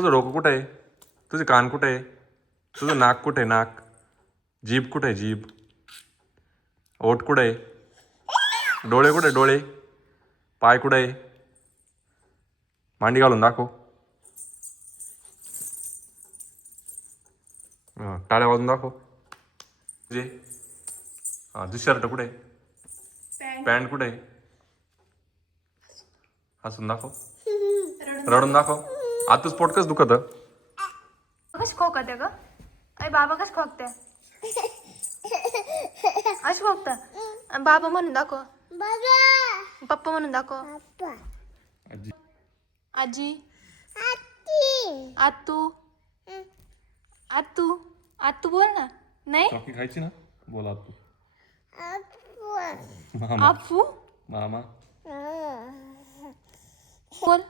तुझं डोकं कुठं आहे? तुझे कान कुठे आहे? तुझं नाक कुठे आहे? नाक. जीभ कुठे आहे? जीभ. ओठ कुठे आहे? डोळे कुठे डोळे. पाय कुठे आहे? मांडी घालून दाखव. हा, टाळ्या वाजून दाखव. जे. हा दुसरी शर्ट कुठे आहे? पॅन्ट कुठे आहे? हसून दाखव. रडून दाखव. आताच पोट कसं दुखत कशी खोकत आहे ग? अय बाबा कशी खोकते? अशी खोकता? बाबा म्हणून दाखव. पप्पा म्हणून दाखव. आजी. आजी. आतू आतू आतू बोल ना. नाही? चॉकी खायची ना? बोला तू मामा. आपू मामा. बोल.